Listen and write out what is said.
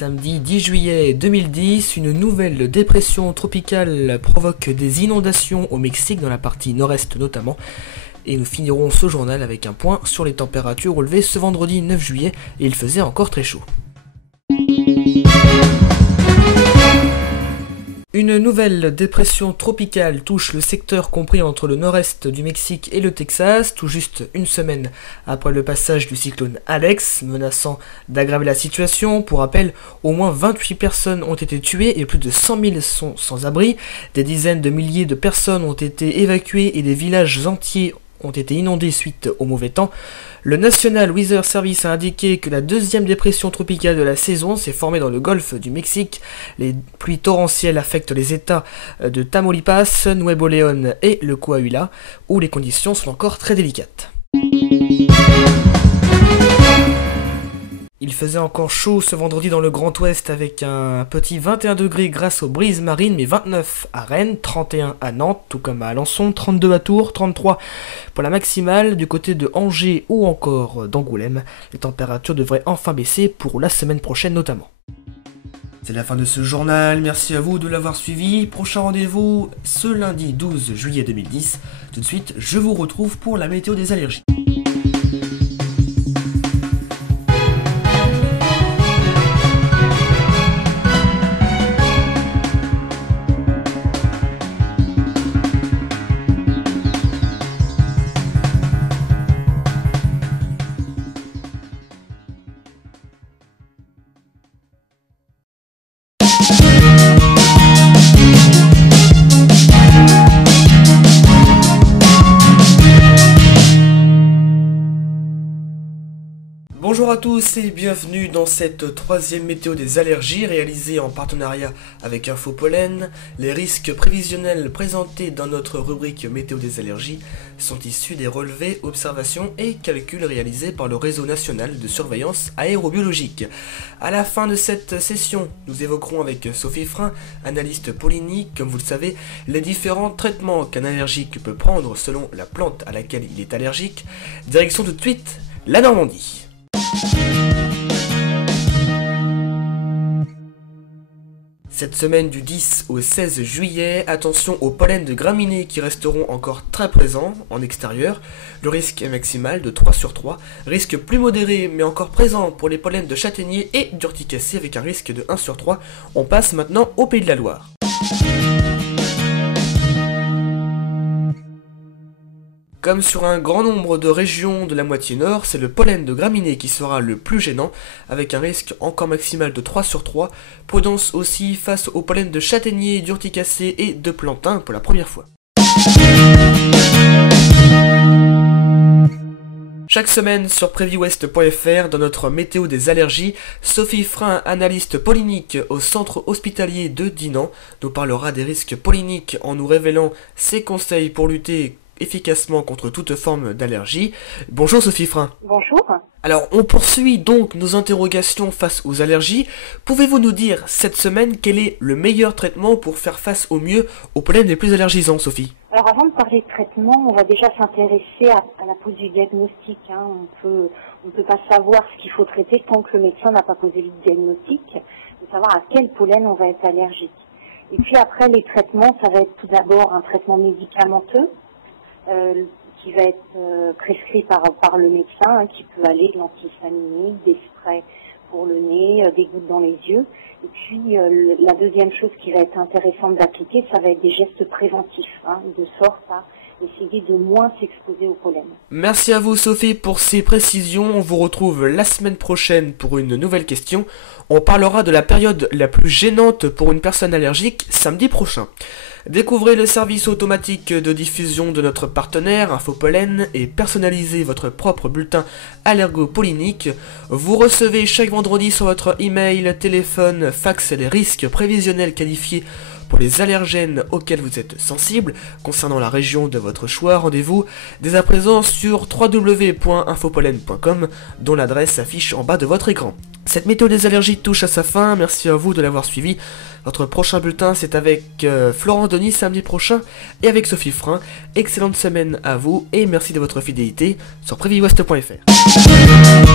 Samedi 10 juillet 2010, une nouvelle dépression tropicale provoque des inondations au Mexique, dans la partie nord-est notamment. Et nous finirons ce journal avec un point sur les températures relevées ce vendredi 9 juillet, et il faisait encore très chaud. Une nouvelle dépression tropicale touche le secteur compris entre le nord-est du Mexique et le Texas, tout juste une semaine après le passage du cyclone Alex, menaçant d'aggraver la situation. Pour rappel, au moins 28 personnes ont été tuées et plus de 100 000 sont sans abri. Des dizaines de milliers de personnes ont été évacuées et des villages entiers ont été inondés suite au mauvais temps. Le National Weather Service a indiqué que la deuxième dépression tropicale de la saison s'est formée dans le golfe du Mexique. Les pluies torrentielles affectent les états de Tamaulipas, Nuevo León et le Coahuila, où les conditions sont encore très délicates. Il faisait encore chaud ce vendredi dans le Grand Ouest avec un petit 21 degrés grâce aux brises marines, mais 29 à Rennes, 31 à Nantes, tout comme à Alençon, 32 à Tours, 33 pour la maximale. Du côté de Angers ou encore d'Angoulême, les températures devraient enfin baisser pour la semaine prochaine notamment. C'est la fin de ce journal, merci à vous de l'avoir suivi. Prochain rendez-vous ce lundi 12 juillet 2010. Tout de suite, je vous retrouve pour la météo des allergies. Bonjour à tous et bienvenue dans cette troisième météo des allergies réalisée en partenariat avec Infopollen. Les risques prévisionnels présentés dans notre rubrique météo des allergies sont issus des relevés, observations et calculs réalisés par le réseau national de surveillance aérobiologique. À la fin de cette session, nous évoquerons avec Sophie Frein, analyste pollinique, comme vous le savez, les différents traitements qu'un allergique peut prendre selon la plante à laquelle il est allergique. Direction tout de suite la Normandie. Cette semaine du 10 au 16 juillet, attention aux pollens de graminées qui resteront encore très présents en extérieur. Le risque est maximal de 3 sur 3. Risque plus modéré mais encore présent pour les pollens de châtaignier et d'urticacées avec un risque de 1 sur 3. On passe maintenant au Pays de la Loire. Comme sur un grand nombre de régions de la moitié nord, c'est le pollen de graminées qui sera le plus gênant, avec un risque encore maximal de 3 sur 3. Prudence aussi face au pollen de châtaignier, d'urticacées et de plantain pour la première fois. Chaque semaine sur préviewest.fr, dans notre météo des allergies, Sophie Frein, analyste pollinique au centre hospitalier de Dinan, nous parlera des risques polliniques en nous révélant ses conseils pour lutter efficacement contre toute forme d'allergie. Bonjour Sophie Frein. Bonjour. Alors, on poursuit donc nos interrogations face aux allergies. Pouvez-vous nous dire cette semaine quel est le meilleur traitement pour faire face au mieux aux pollens les plus allergisants, Sophie? Alors avant de parler de traitement, on va déjà s'intéresser à la pose du diagnostic. On peut pas savoir ce qu'il faut traiter tant que le médecin n'a pas posé le diagnostic, de savoir à quel pollen on va être allergique. Et puis après, les traitements, ça va être tout d'abord un traitement médicamenteux, qui va être prescrit par le médecin, qui peut aller de l'antihistaminique, des sprays pour le nez, des gouttes dans les yeux. Et puis la deuxième chose qui va être intéressante d'appliquer, ça va être des gestes préventifs, de sorte à essayer de moins s'exposer au pollen. Merci à vous Sophie pour ces précisions. On vous retrouve la semaine prochaine pour une nouvelle question. On parlera de la période la plus gênante pour une personne allergique samedi prochain. Découvrez le service automatique de diffusion de notre partenaire Infopollen et personnalisez votre propre bulletin allergopollinique. Vous recevez chaque vendredi sur votre email, téléphone, fax les risques prévisionnels qualifiés pour les allergènes auxquels vous êtes sensible. Concernant la région de votre choix, rendez-vous dès à présent sur www.infopollen.com dont l'adresse s'affiche en bas de votre écran. Cette météo des allergies touche à sa fin, merci à vous de l'avoir suivi. Notre prochain bulletin c'est avec Florent Denis samedi prochain et avec Sophie Frein. Excellente semaine à vous et merci de votre fidélité sur préviewest.fr.